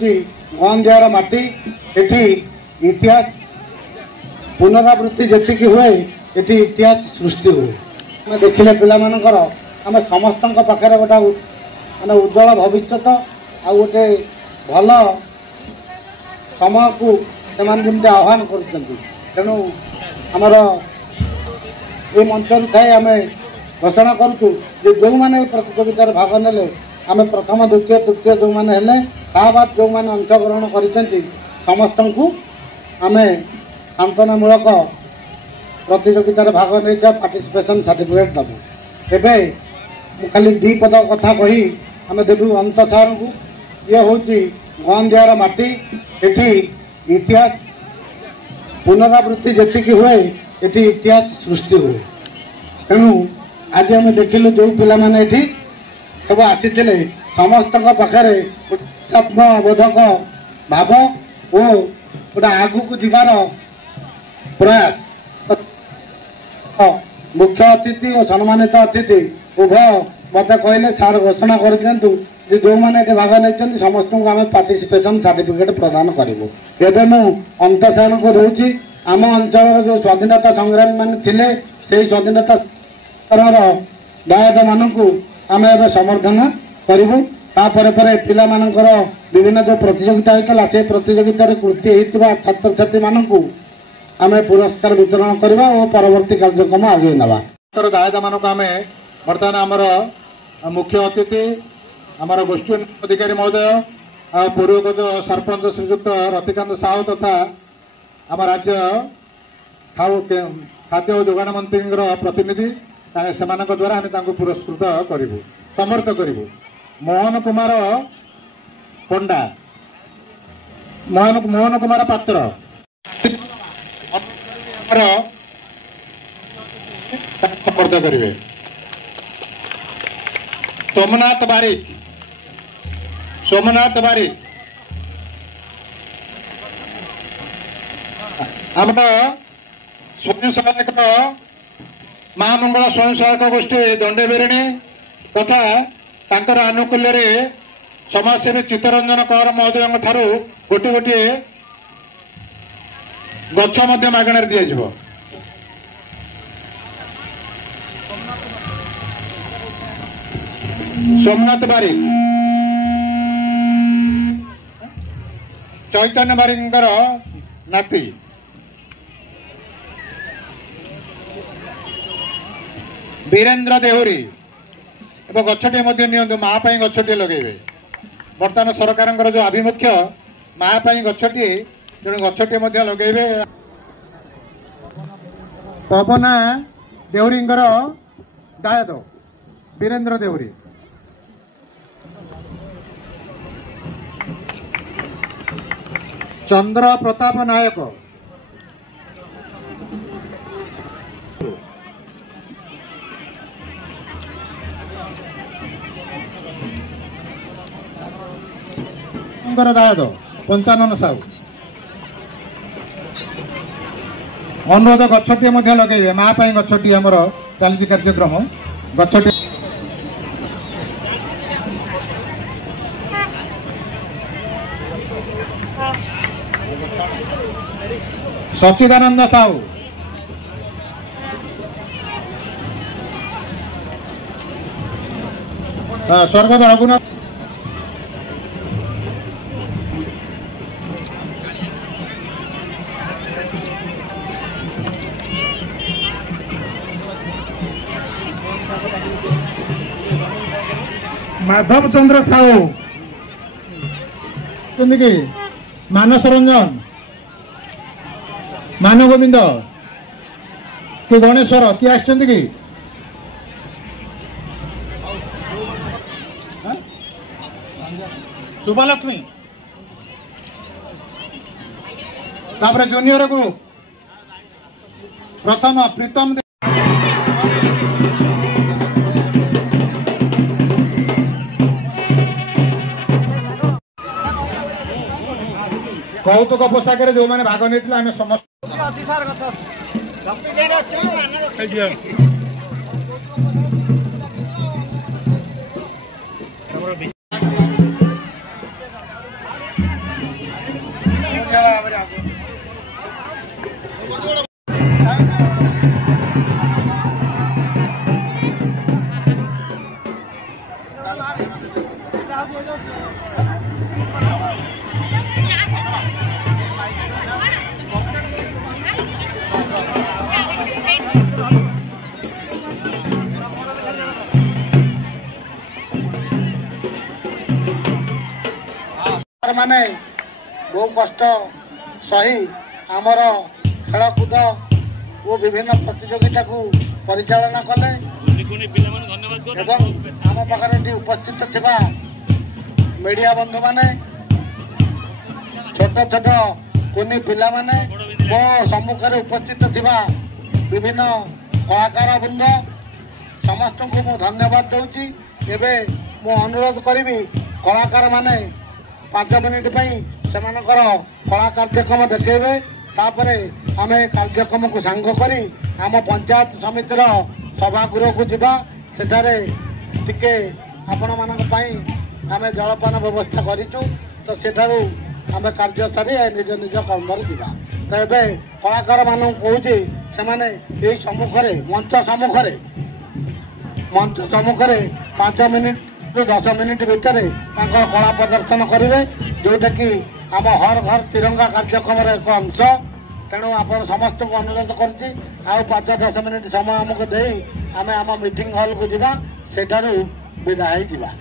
गंदियार माटी एठी इतिहास पुनरावृत्ति जी हुए ये इतिहास सृष्टि हुए आम देखिले पिलामानकर आम समस्त पाखे गोटे माने उज्जवल भविष्य आ गोटे भल समय को से आह्वान कर तेणु आमर ये मंच थाई आम घोषणा करूँ जो मैंने प्रतियोगितार भाग ने आम प्रथम द्वितीय तृतीय जो मैंने हेले बाद जो मैंने अंशग्रहण कर समस्त को आम सांत्वनामूलक प्रतियोगितार भाग नहीं पार्टिसिपेशन सर्टिफिकेट दबू एवं खाली दी पद कथा कही आम देवु अंत सार को ये हूँ गंदियार माटी एठी इतिहास पुनरावृत्ति जी हुए ये इतिहास सृष्टि हुए तेणु आज आम देखिलु जो पिला माने एठी सब आसी समस्त पाखे उत्साहबोधक भाव और गोटे आगू को जीवार प्रयास मुख्य अतिथि और सम्मानित अतिथि उभय मत कहले सार घोषणा कर दिंतु जो मैंने भाग नहीं समस्त को आम पार्टिसिपेशन सर्टिफिकेट प्रदान करूँ एवं मु अंत सार को दूसरी आम अंचल जो स्वाधीनता संग्रामी मान थे से स्वाधीनता दायक मान आम ए समर्थन करूँ पिला विभिन्न जो प्रतियोगिता होता से प्रतियोगित कृति होता छात्र छात्री मान आम पुरस्कार वितरण करवा और परवर्ती कार्यक्रम आगे नवा दायक मान आम बर्तमान आमर मुख्य अतिथि आमर गोष्ठी अधिकारी महोदय पूर्वज सरपंच श्रीजुक्त रतिकांत साहू तथा आम राज्य खाद्य और जोगाण मंत्री प्रतिनिधि से द्वारा आम पुरस्कृत करूँ समर्थ करूँ मोहन कुमार पंडा मोहन कुमार पात्र समर्थ करेंगे सोमनाथ बारिक आम स्वयं सहायक महामंगल स्वयं सहायक गोष्ठी दंडेबेरिणी तथा तांकर आनुकूल्य समाजसेवी चित्तरंजन कौर महोदय ठारू गोटे गोटे गछ मागणार दिया सोमनाथ बारिक चैतन्य बारिक नाती वीरेन्द्र देहुरी एवं गछटे नि माँ गछटे लगे बर्तमान सरकार जो आभिमुख्य माँ गछटी तेणु गछटे लगे पवना देहुरी दायद वीरेन्द्र देहुरी चंद्र प्रताप नायक दायद पंचानन साहू अनुरोध गछटी लगे माँ गछटी आमर चली कार्यक्रम गछटी सच्चिदानंद साहू स्वर्गत रघुनाथ माधव चंद्र साहू मानस रंजन मान गोविंद कि गणेश्वर किए आसछन्ति कि शुभलक्ष्मी तापर जूनियर को प्रथम प्रीतम कौतुक पोशाक जो मैंने भाग नहीं आम समस्त माने बहु कष्ट सही आमर खेलकूद और विभिन्न प्रतियोगिता को परिचालना कले आम पाखे उपस्थित थिबा मीडिया बंधु माने छोट छोट कुनी पिला माने मो सम्मुख में उपस्थित थिबा विभिन्न कलाकार वृंद समस्त को मु धन्यवाद दूची। एबे मु अनुरोध करी कलाकार माने 5 मिनिट से कला कार्यक्रम देखेबे तापरे आम कार्यक्रम को सांग करी आम पंचायत समितिर सभागृह को जीवा सेठारे टिके आपण मानक पई आमे जलपान व्यवस्था करिचु तो सेठारु आमे कार्य सारी निज निज कर्म जीवा। तो एबे कलाकार मान कहूची से माने एई सम्मुखरे मंच सम्मुखरे 5 मिनिट 10 मिनिट भितर कला प्रदर्शन करेंगे जोटा कि आम हर घर तिरंगा कार्यक्रम एक अंश। तेणु आप समस्त को अनुरोध कर 5-10 मिनिट समय आमको दे आम आम मीटिंग हॉल को जीवा सेठारु विदा हो।